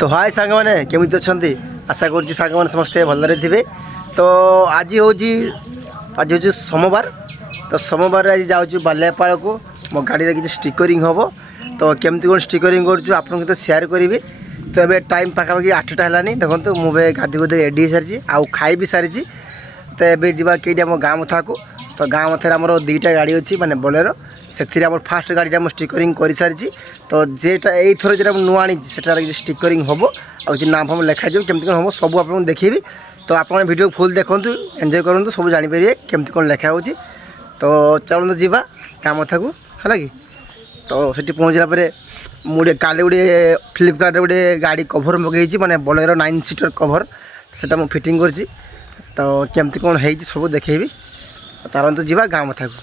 तो हाय सांग मैंने केमी अच्छा आशा कर समस्ते भलरे थे। तो आज हूँ सोमवार। तो सोमवार आज जाऊँ बाल्यापाड़ को मो गाड़ी किसी स्टिकरिंग हम। तो केमती कौन स्टिकरिंग कर तो सेयार करी। तो ये टाइम पाखापाखि 8टा है। देखो मुझे गाधी गुधी रेडी हो सारी आउ खाई भी सारी। तो ये जावा कईटी आम गाँ मथा को। तो गाँ मथार आम 2टा गाड़ी अच्छी माने बोलेरो से फास्ट गाड़ी मुझे स्टिकरिंग कर सारी। तो जेटा यथर जो नुआ आनी से स्टिकरिंग हम और नाम फाम लिखा जाए केमती कौन हम सब आपको देखी। तो आप वीडियो फुल देखूँ एंजॉय करूँ सब जापर केमती कौन लिखा हो। तो चलते जावा गाँ मथा को है कि। तो सीटी पहुँचला मुझे काले गोटे फ्लिपकार्ट गोटे गाड़ी कभर मगेजी माने बोलेरो 9 सीटर कभर से मुझे फिटिंग कर। तो केमती कौन है सब देखेबी। चलते जावा गाँ मथा को।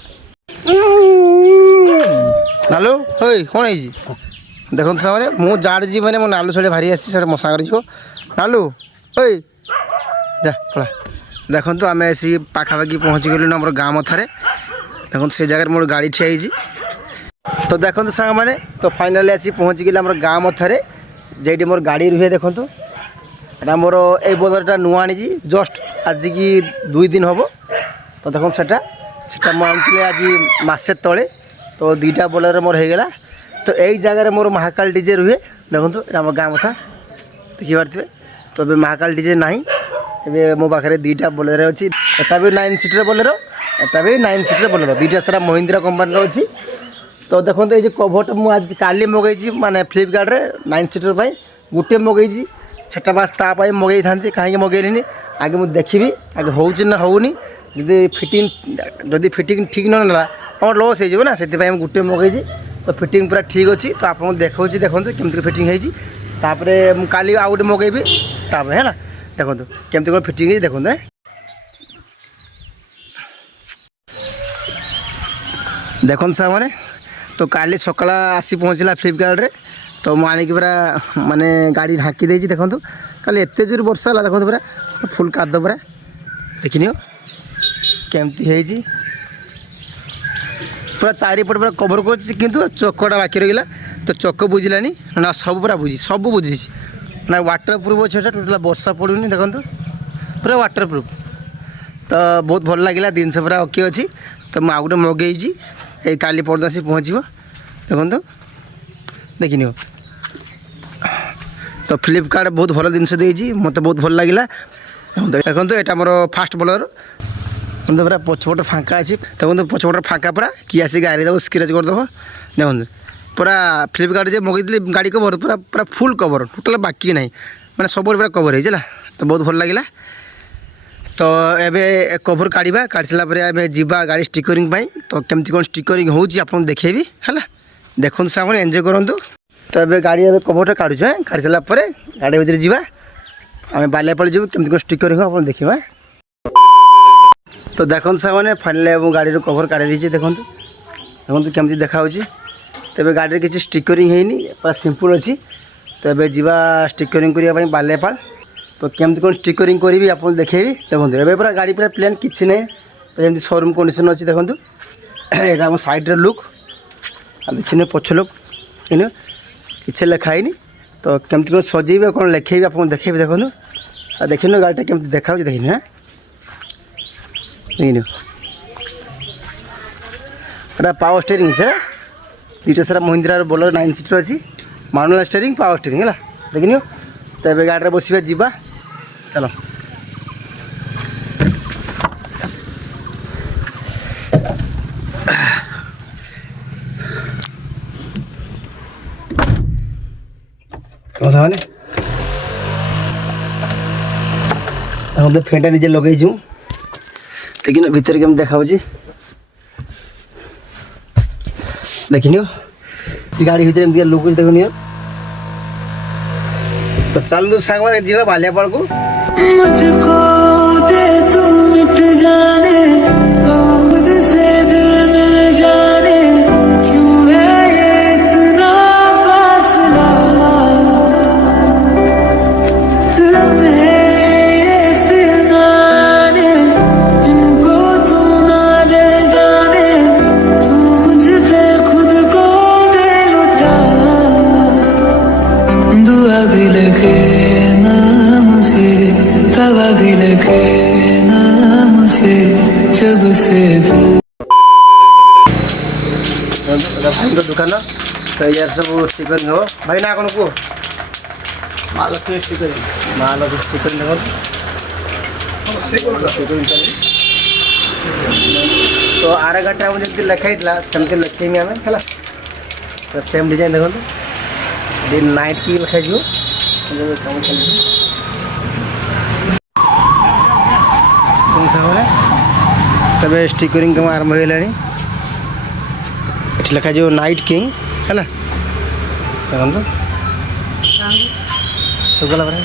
नालू हई कौन है देखो सामने मु जाड़ जी मैंने मो नालू छड़े भारी आसी से मशा कर नालू हई जा पड़ा। देखो तो आम आसी पाखापाखि पहुँची गलु आम गाँ मथारे। देखो से जगह मोर गाड़ी ठियाई। तो देखो तो सांग मैंने तो फाइनाली आसी पहुँची गले आम गाँ मथारे जेटी मोर गाड़ी रुहे। देखो एटा मोर ए बोलरटा नुआ आनी जस्ट आज की 2 दिन हम। तो देखो सेटा मुझे आज मसे तले। तो 2टा बोलेरो मोर हो गला। तो यही जगह मोर महाकाल डीजे रुहे। देखो आम गाँ मथा देखिपे। तो ये महाकाल डीजे ना ए मो पाखे 2टा बोलेरो अच्छी। एटा भी 9 सीटर बोलेरो एटा भी 9 सीटर बोलेरो 2टा सारा महिंद्रा कंपानी अच्छी। तो देखो ये कभरटा मुझे काली मगेजी माने फ्लिपकार्ट रे 9 सीटर पर गोटे मगेजी सेटा बास तापाई मगई था कहीं मगेली आगे मुझे देखी आगे हो होनी जदि फिटिंग ठीक न ना आम लॉस हो ना से गोटे मगेजी। तो फिटिंग पूरा ठीक अच्छी। तो आपको देखा देखो केमती फिटिंग होपर काली आउ गोटे मगेबी है ना। देखो केमती कौन फिटिंग देखो देखो सा मैंने। तो काली सकाला आसी पहुँचला फ्लिपकार्ट रे। तो मुझे आनिक पूरा माने गाड़ी ढाँकी देती। देखो काली एत जोर वर्षा है। देखो पूरा फुल काद पूरा देखनी केमती है पूरा चारिपट पूरा कभर कर चकटा बाकी रहा। तो चक बुझलानी ना सब पूरा सब बुझी ना वाटर प्रूफ अच्छे टोटाल वर्षा पड़ूनी। देखो पूरा वाटर प्रूफ। तो बहुत भल लगे जिनस पूरा ओके अच्छी। तो मुझे गोटे मगेजी ये काली पर्दा आसी पहुँच देखो देखनी। तो फ्लिपकार्ट बहुत भल जिनस देती मत बहुत भल लगे। देखो यहाँ मोर फास्ट बोलेरो तो पूरा पछपट फाँका अच्छी। देखो पछपट फाँका पूरा किए आसिक गाड़ीदेव स्क्रेच करदेव। देखो पूरा फ्लिपकार्ट जो मगेली गाड़ी कवर पूरा पूरा फुल कवर टोटाल बाकी ना मैंने सब पूरा कवर है। तो बहुत भल लगे। तो ये कभर काढ़ा काढ़ी सारापर जावा गाड़ी स्टिकरिंग। तो केमती कौन स्टिकरिंग हो देखेबी है। देखो सामने एंजॉय करूँ। तो ये गाड़ी कभरटा काढ़ु काढ़ी सारापर गाड़ी भीतर जावा आम बाल्यापाड़ जाऊ केमती कौन स्टिकरिंग हो आप देखा। तो देखो सामने फाइनाली मुझे गाड़ी कभर काढ़ी दीजिए। देखो देखो केमती देखा। तो ये गाड़ी किसी स्टिकरिंग है पूरा सिंपल अच्छी। तो ये जावा स्टिकरिंग करने बाल्यापाड़। तो केमती कौन स्टिकरिंग करी आप देखेबी। देखो ये पूरा गाड़ी पूरा प्लेन किसी ना जमी शोरूम कंडीशन अच्छी। देखो यहाँ आम साइड्रे लुक देखने पछ लुक इन किसी लिखाई। तो केमती कौन सजेबी कौन लिखेबी आप देखेबी। देखो देखिन गाड़ीटा केमती देखा देखनी हाँ देखनी पूरा पावर स्टेयरिंग से 2टा सारा महिंद्रा बोलेरो 9 सीटर अच्छी मानुअल स्टेयरिंग पावर स्टेयरिंग है देखनी। तो ये गाड़ी बसवा जावा चलो। फैनटा निजे लगे देखिन भीतर केम देखा देखनी गाड़ी भीतर एम लुक देखनी। तो चलो साग जी बाल्यापाड़ को। मुझको दे तुम मिट जाने खुद से दिल मिल जाने क्यों है ये इतना फासला लम्हे ये फिरनाने इनको तू ना दे जाने तू मुझ पे खुद को दे लुटा दुआ भी लग हवा भी लगे ना मुझे जब से ଭାଇଙ୍କ ଦୋକାନ ତ ଇୟାର ସବୁ ଷ୍ଟିକରିଂ ହେବ ଭାଇ ନା କ'ଣ କୁହ महालक्ष्मी स्टिकर ମହାଲକ୍ଷ୍ମୀ ଷ୍ଟିକରିଂ ଦେଖନ୍ତୁ ଷ୍ଟିକରିଂ ଚାଲିଛି ତ ଆର ଗାଡ଼ିରେ ଆମେ ଯେମିତି ଲେଖା ହେଇଥିଲା ସେମିତି ଲେଖେଇନି ଆମେ ହେଲା ତ ସେମ୍ ଡିଜାଇନ୍ ଦେଖନ୍ତୁ ଏଠି ନାଇଟ୍ କି ଲେଖାଯିବ କାମ ଚାଲିଛି ସାଙ୍ଗମାନେ ତେବେ ଷ୍ଟିକରିଂ କାମ ଆରମ୍ଭ ହେଇଗଲାଣି ଏଠି ଲେଖାଯିବ ନାଇଟ୍ କିଙ୍ଗ ହେଲା ଦେଖନ୍ତୁ ଶୁଗଲା ପରେ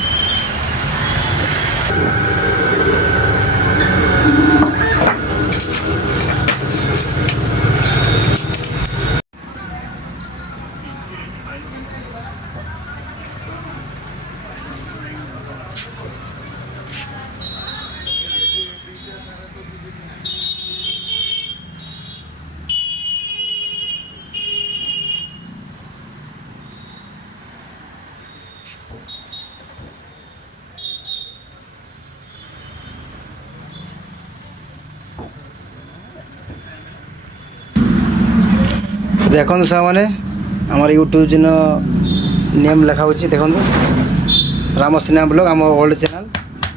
ଦେଖନ୍ତୁ ସାଙ୍ଗମାନେ ଆମର ୟୁଟ୍ୟୁବ୍ ଚ୍ୟାନେଲ୍ ନେମ୍ ଲେଖା ହେଉଛି ଦେଖନ୍ତୁ ରାମ ସିହ୍ନା ବ୍ଲଗ୍ ଆମ ଓଲ୍ଡ ଚ୍ୟାନେଲ୍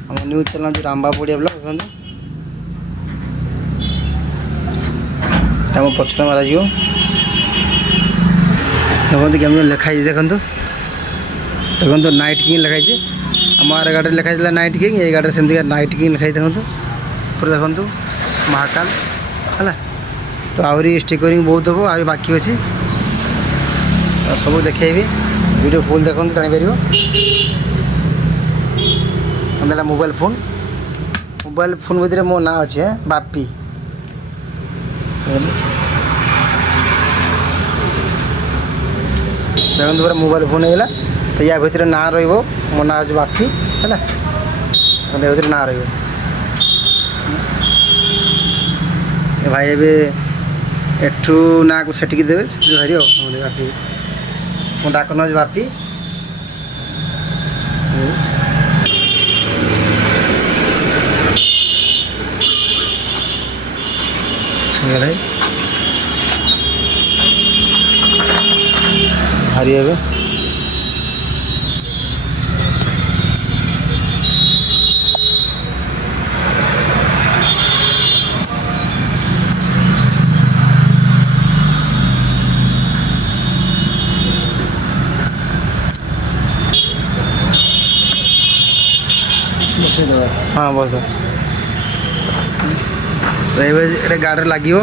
ଆମ ନ୍ୟୁ ଚ୍ୟାନେଲ୍ ହେଉଛି ରାମବାବୁ ଓଡ଼ିଆ ବ୍ଲଗ୍ ଦେଖନ୍ତୁ ଏଇଟା ଆମ ପଛରେ ମାରାଯିବ ଦେଖନ୍ତୁ କେମିତି ଲେଖା ହେଇଛି ଦେଖନ୍ତୁ ଦେଖନ୍ତୁ ନାଇଟ୍ କିଙ୍ଗ ଲେଖା ହେଇଛି ଆମ ଆର ଗାଡ଼ିରେ ଲେଖା ହେଇଥିଲା ନାଇଟ୍ କିଙ୍ଗ ଏଇ ଗାଡ଼ିରେ ସେମିତିକା ନାଇଟ୍ କିଙ୍ଗ ଲେଖା ହେଇଛି ଦେଖନ୍ତୁ ଉପରେ ଦେଖନ୍ତୁ ମହାକାଲ ହେଲା ତ ଆହୁରି ଷ୍ଟିକରିଂ ବହୁତ ହେବ ଆହୁରି ବାକି ଅଛି ସବୁ ଦେଖେଇବି ଭିଡ଼ିଓ ଫୁଲ୍ ଦେଖନ୍ତୁ ଜାଣିପାରିବ ଏଇଟା ମୋବାଇଲ୍ ଫୋନ୍ ଭିତରେ ମୋ ନାଁ ଅଛି ବାପି ଦେଖନ୍ତୁ ପୁରା ମୋବାଇଲ୍ ଫୋନ୍ ହେଇଗଲା ତ ୟା ଭିତରେ ନାଁ ରହିବ ମୋ ନାଁ ହେଉଛି ବାପି ହେଲା ୟା ଭିତରେ ନାଁ ରହିବ ଭାଇ ଏବେ ଏଠୁ ନାଁକୁ ସେଠିକି ଦେବେ ସେଠି ଧରିବ ବାପି ମୋ ଡାକ ନାଁ ହେଉଛି ବାପି ଭାରି ଏବେ हाँ बस तो ये गाड़ी लगे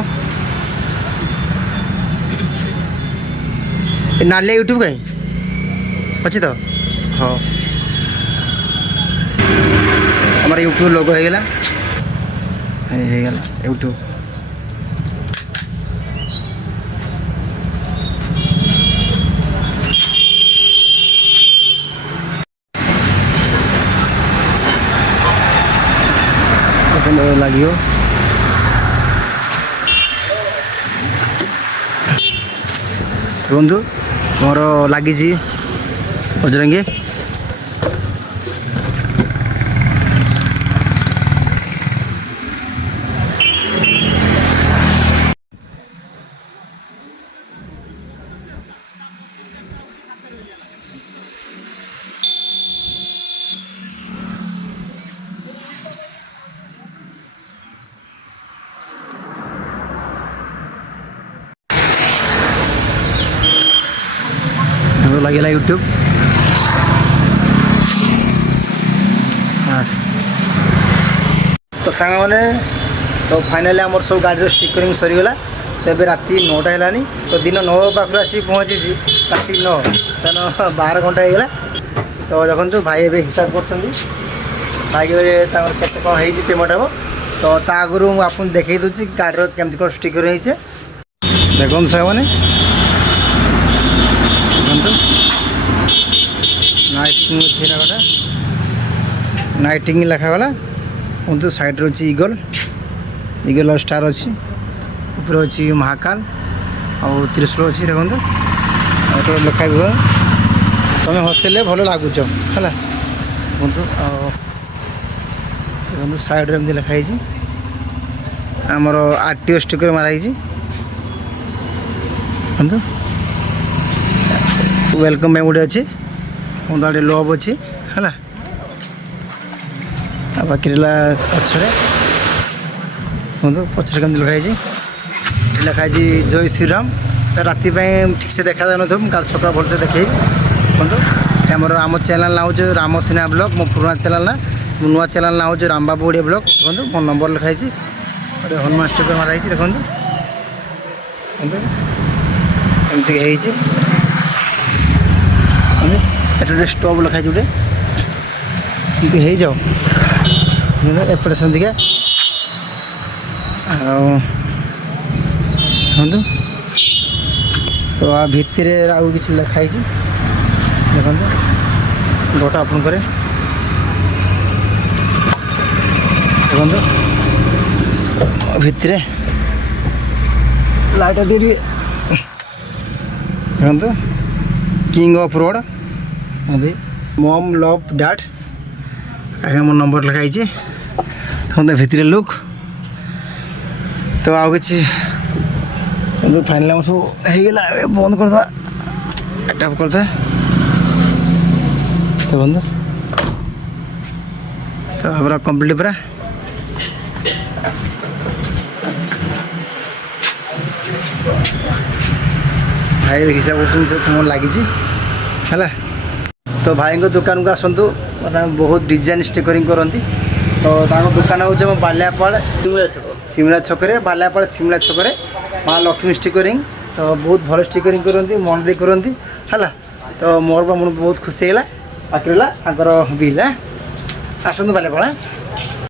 नालिया यूट्यूब कहीं अच्छी तो हाँ हमारा यूट्यूब लोगो हो गला यूट्यूब लगे बंधु मोर लगी बजरंगी लगे यूट्यूब तो सांग मैंने तो फाइनाली आम सब गाड़ी स्टिकरिंग सरीगला तेज राति 9टा है तो दिन 9 पाखर आसी पहुँची राति 9 तेना 12 घंटा होगा तो देखो भाई ए हिसाब कर भाई के कौन हो पेमेंट हम तो आगुरी मुझे देखी दूसरी गाड़ी केमती कौन स्टिकर होइछे देखो सांग मैंने नाइटिंग अच्छी गोटे नाइटिंग लिखागला देखो साइड अच्छी इगल इगल स्टार अच्छी ऊपर अच्छी महाकाल और त्रिशूल अच्छी देखो लिखा तुम हसेले भल लगुच है देखो ଦେଖନ୍ତୁ ସାଇଡ଼୍ରେ ଏମିତି ଲେଖା ହେଇଛି ଆମର RTO ଷ୍ଟିକର୍ ମାରା ହେଇଛି ଦେଖନ୍ତୁ ୱେଲକମ୍ ପାଇଁ ଗୋଟେ ଅଛି ଗୋଟେ ଲଭ୍ ଅଛି ହେଲା ଆଉ ବାକି ରହିଲା ପଛରେ ଦେଖନ୍ତୁ ପଛରେ କେମିତି ଲେଖା ହେଇଛି ଲେଖା ହେଇଛି ଜୟ ଶ୍ରୀରାମ ରାତି ପାଇଁ ଠିକ୍ସେ ଦେଖାଯାଉନଥିବ ମୁଁ କାଲି ସକାଳ ଭଲସେ ଦେଖେଇବି ଦେଖନ୍ତୁ ଆମର ଆମ ଚ୍ୟାନେଲ୍ ନାଁ ହେଉଛି ରାମ ସିନ୍ହା ବ୍ଲଗ୍ ମୋ ପୁରୁଣା ଚ୍ୟାନେଲ୍ ନା ମୋ ନୂଆ ଚ୍ୟାନେଲ୍ ନାଁ ହେଉଛି ରାମବାବୁ ଓଡ଼ିଆ ବ୍ଲଗ୍ ଦେଖନ୍ତୁ ମୋ ନମ୍ବର ଲେଖା ହେଇଛି ଗୋଟେ ହନୁମାନ ଷ୍ଟିକର୍ ମାରା ହେଇଛି ଦେଖନ୍ତୁ ଦେଖନ୍ତୁ ଏମିତି ହେଇଛି ଏଠି ଗୋଟେ ଷ୍ଟଭ୍ ଲେଖା ହେଇଛି ଗୋଟେ ଏମିତି ହେଇଯାଉ ଏପଟେ ସେମିତିକା ଆଉ ଦେଖନ୍ତୁ ତ ଆ ଭିତରେ ଆଉ କିଛି ଲେଖା ହେଇଛି ଦେଖନ୍ତୁ ଗୋଟା ଓପନ୍ କରେ ଦେଖନ୍ତୁ ଭିତରେ ଲାଇଟ୍ দিয়ে ଟିକେ ଦେଖନ୍ତୁ କିଙ୍ଗ ଅଫ୍ ରୋଡ଼ ଏମିତି ମମ୍ ଲଭ୍ ଡାଟ୍ ଆଜ୍ଞା ମୋ ନମ୍ବର ଲେଖା ହେଇଛି ଦେଖନ୍ତୁ ଭିତରେ ଲୁକ୍ ତ ଆଉ କିଛି କିନ୍ତୁ ଫାଇନାଲ୍ ଆମର ସବୁ ହେଇଗଲା ଏବେ ବନ୍ଦ କରିଦେବା ଟ୍ୟାପ୍ କରିଦେବା ତ ବନ୍ଧୁ ତ ପୁରା କମ୍ପ୍ଲିଟ୍ ପୁରା ଭାଇ ହିସାବ କରୁଛନ୍ତି ସବୁ ଫୋନ୍ ଲାଗିଛି ହେଲା ତ ଭାଇଙ୍କ ଦୋକାନକୁ ଆସନ୍ତୁ ମାନେ ବହୁତ ଡିଜାଇନ୍ ଷ୍ଟିକରିଂ କରନ୍ତି ତ ତାଙ୍କ ଦୋକାନ ହେଉଛି ଆମ ବାଲିଆପାଳ ଶିମିଳା ଛକରେ ବାଲିଆପାଳ ଶିମିଳା ଛକରେ ମା ଲକ୍ଷ୍ମୀ ଷ୍ଟିକରିଂ ତ ବହୁତ ଭଲ ଷ୍ଟିକରିଂ କରନ୍ତି ମନ ଦେଇ କରନ୍ତି ହେଲା ତ ମୋର ବହୁତ ଖୁସି ହେଇଗଲା ବାକି ରହିଲା ତାଙ୍କର ବିଲ୍ ଆସନ୍ତୁ ବାଲିଆପାଳ